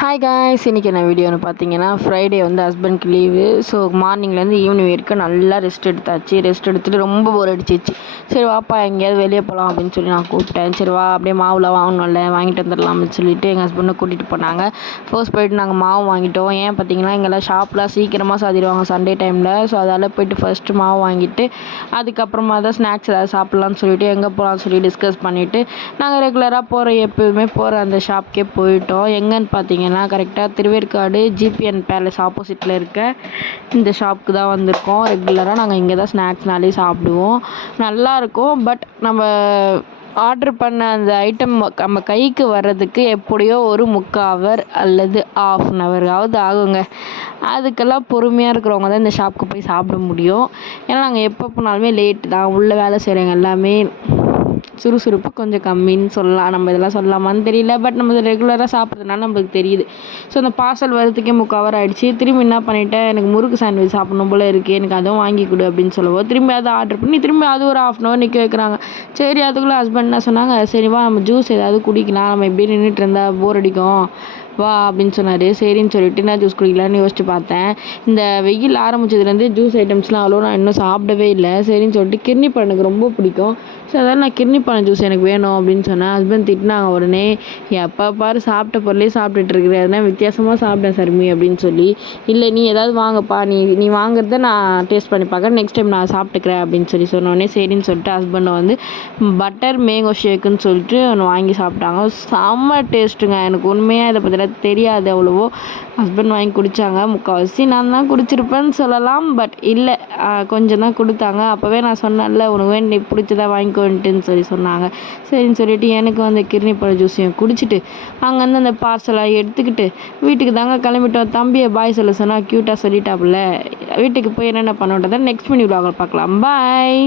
Hi guys, இன்றைக்கி என்ன வீடியோன்னு பார்த்தீங்கன்னா, ஃப்ரைடே வந்து ஹஸ்பண்ட்க்கு லீவு. ஸோ மார்னிங்லேருந்து ஈவினிங் வரைக்கும் நல்லா ரெஸ்ட் எடுத்தாச்சு. ரெஸ்ட் எடுத்துகிட்டு ரொம்ப போர் அடிச்சிச்சு. சரி வாப்பா எங்கேயாவது வெளியே போகலாம் அப்படின்னு சொல்லி நான் கூப்பிட்டேன். சரி வா அப்படியே மாவுலாம் வாங்கணும்ல, வாங்கிட்டு வந்துடலாம் அப்படின்னு சொல்லிட்டு எங்கள் ஹஸ்பண்டை கூட்டிகிட்டு போனாங்க. ஃபர்ஸ்ட் போயிட்டு நாங்கள் மாவு வாங்கிட்டோம். ஏன் பார்த்தீங்கன்னா இங்கெல்லாம் ஷாப்லாம் சீக்கிரமாக சாத்திடுவாங்க சண்டே டைமில். ஸோ அதால் போயிட்டு ஃபஸ்ட்டு மாவு வாங்கிட்டு அதுக்கப்புறமா தான் ஸ்நாக்ஸ் ஏதாவது சாப்பிட்லான்னு சொல்லிட்டு எங்கே போகலான்னு சொல்லி டிஸ்கஸ் பண்ணிவிட்டு நாங்கள் ரெகுலராக எப்போதுமே போகிற அந்த ஷாப்க்கே போயிட்டோம். எங்கன்னு பார்த்தீங்கன்னா கரெக்டாக திருவேற்காடு ஜிபிஎன் பேலஸ் ஆப்போசிட்டில் இருக்க இந்த ஷாப்புக்கு தான் வந்திருக்கோம். ரெகுலராக நாங்கள் இங்கே தான் ஸ்நாக்ஸ்னாலே சாப்பிடுவோம். நல்லாயிருக்கும். பட் நம்ம ஆர்டர் பண்ண அந்த ஐட்டம் நம்ம கைக்கு வர்றதுக்கு எப்படியோ ஒரு 3/4 ஹவர் அல்லது 1/2 ஹவராவது ஆகுங்க. அதுக்கெல்லாம் பொறுமையாக இருக்கிறவங்க தான் இந்த ஷாப்புக்கு போய் சாப்பிட முடியும். ஏன்னா நாங்கள் எப்போ போனாலுமே லேட்டு தான். உள்ளே வேலை செய்கிறவங்க எல்லாமே சுறுசுறுப்பு கொஞ்சம் கம்மின்னு சொல்லலாம். நம்ம இதெல்லாம் சொல்லலாமான்னு தெரியல. பட் நம்ம இதை ரெகுலராக சாப்பிட்றதுனால நம்மளுக்கு தெரியுது. ஸோ அந்த பார்சல் வரதுக்கே 3/4 ஹவர் ஆகிடுச்சு. திரும்பி என்ன பண்ணிவிட்டேன், எனக்கு முறுக்கு சாண்ட்விச் சாப்பிடணும் போல் இருக்குது, எனக்கு அதுவும் வாங்கி கொடு அப்படின்னு சொல்லுவோம். திரும்பி அதை ஆர்டர் பண்ணி திரும்பி அது ஒரு 1/2 ஹவர் நிற்க வைக்கிறாங்க. சரி அதுக்குள்ளே ஹஸ்பண்ட் என்ன சொன்னாங்க, சரிவா நம்ம ஜூஸ் ஏதாவது குடிக்கலாம், நம்ம இப்படியே நின்றுட்டு இருந்தால் போர் அடிக்கும் வா அப்படின்னு சொன்னார். சரின்னு சொல்லிட்டு நான் ஜூஸ் குடிக்கலான்னு யோசிச்சு பார்த்தேன். இந்த வெயில் ஆரம்பிச்சதுலேருந்து ஜூஸ் ஐட்டம்ஸ்லாம் அவ்வளோ நான் இன்னும் சாப்பிடவே இல்லை. சரின்னு சொல்லிட்டு கிர்னி பழம் எனக்கு ரொம்ப பிடிக்கும். ஸோ அதாவது நான் கிர்னி பழம் ஜூஸ் எனக்கு வேணும் அப்படின்னு சொன்னேன். ஹஸ்பண்ட் திட்டினாங்க உடனே, எப்போ பாரு சாப்பிட்ட பொருளே சாப்பிட்டுட்டு இருக்கிற, அதனால் வித்தியாசமாக சாப்பிட்டேன் சர்மி அப்படின்னு சொல்லி. இல்லை நீ ஏதாவது வாங்கப்பா, நீ வாங்குறத நான் டேஸ்ட் பண்ணி பார்க்குறேன், நெக்ஸ்ட் டைம் நான் சாப்பிட்டுக்கிறேன் அப்படின்னு சொல்லி சொன்னோடனே சரின்னு சொல்லிட்டு ஹஸ்பண்டை வந்து பட்டர் மேங்கோ ஷேக்குன்னு சொல்லிட்டு ஒன்று வாங்கி சாப்பிட்டாங்க. செம்ம டேஸ்ட்டுங்க. எனக்கு உண்மையாக இதை பற்றிலாம் தெரியாது அவ்வளவோ. ஹஸ்பண்ட் வாங்கி குடித்தாங்க. முக்கால்வாசி நான் தான் குடிச்சிருப்பேன்னு சொல்லலாம். பட் இல்லை, கொஞ்சம் தான் கொடுத்தாங்க. அப்போவே நான் சொன்னேன்ல உனக்கு வேண்டி பிடிச்சதா வாங்கிக்கோன்ட்டுன்னு சொன்னாங்க. சரின்னு சொல்லிட்டு எனக்கு வந்து கிர்னி பழ ஜூஸையும் குடிச்சிட்டு அங்கேருந்து அந்த பார்சலாக எடுத்துக்கிட்டு வீட்டுக்கு தாங்க கிளம்பிட்டோம். தம்பியை பாய் சொல்ல சொன்னால் க்யூட்டாக சொல்லிட்டாப்புல. வீட்டுக்கு போய் என்னென்ன பண்ணுன்றதை நெக்ஸ்ட் மினி விலாகில் பார்க்கலாம். பாய்.